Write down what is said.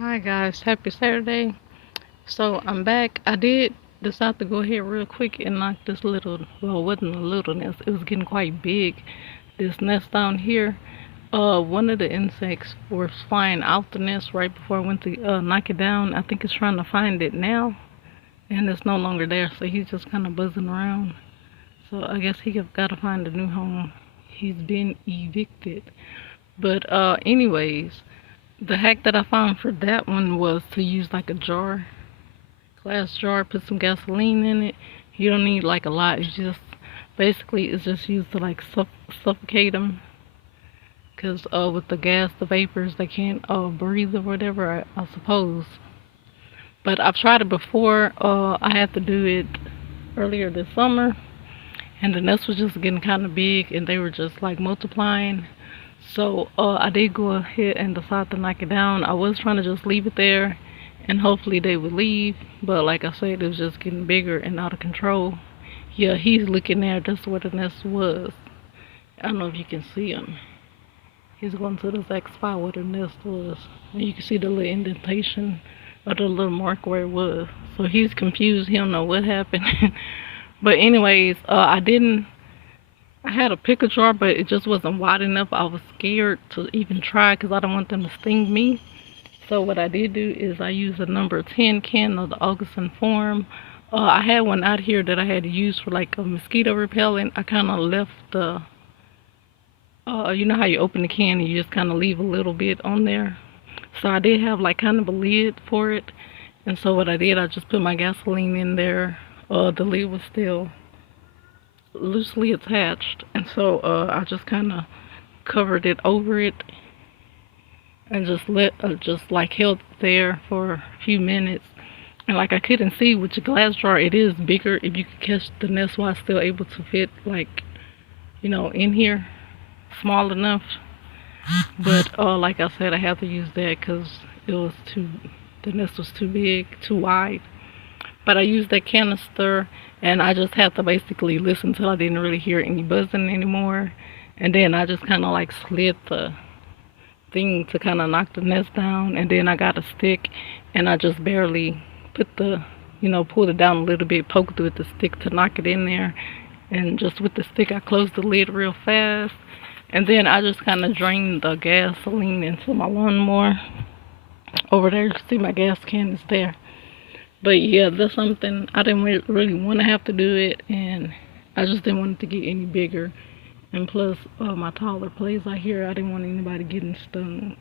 Hi guys, happy Saturday. So I'm back. I did decide to go ahead real quick and knock this little, well, it wasn't a little nest, it was getting quite big. This nest down here, one of the insects was flying out the nest right before I went to knock it down. I think it's trying to find it now, and it's no longer there, so he's just kind of buzzing around. So I guess he got to find a new home. He's been evicted. But anyways, the hack that I found for that one was to use like a jar, glass jar, put some gasoline in it. You don't need like a lot. It's just basically it's just used to like suffocate them, because with the gas, the vapors, they can't breathe or whatever, I suppose. But I've tried it before. I had to do it earlier this summer, and the nest was just getting kind of big, and they were just like multiplying. So I did go ahead and decide to knock it down. I was trying to just leave it there and hopefully they would leave, but like I said, it was just getting bigger and out of control. Yeah, he's looking there. That's where the nest was. I don't know if you can see him. He's going to the exact spot where the nest was, and you can see the little indentation or the little mark where it was. So he's confused. He don't know what happened. But anyways, I had a pickle jar, but it just wasn't wide enough. I was scared to even try because I don't want them to sting me. So what I did do is I used a number 10 can of the Augustin form. I had one out here that I had to use for like a mosquito repellent. I kind of left the, you know how you open the can and you just kind of leave a little bit on there. So I did have like kind of a lid for it. And so what I did, I just put my gasoline in there. The lid was still loosely attached, and so I just kind of covered it over it and just like held it there for a few minutes. And like I couldn't see with the glass jar, it is bigger if you could catch the nest while it's still able to fit, like, you know, in here, small enough. But like I said, I had to use that because the nest was too big, too wide. But I used that canister, and I just had to basically listen till I didn't really hear any buzzing anymore. And then I just kind of like slid the thing to kind of knock the nest down. And then I got a stick, and I just barely put the, pulled it down a little bit, poked it with the stick to knock it in there. And just with the stick, I closed the lid real fast. And then I just kind of drained the gasoline into my lawnmower. Over there, you see my gas can is there. But yeah, that's something I didn't really want to have to do it, and I just didn't want it to get any bigger. And plus, my taller place out here, I didn't want anybody getting stung.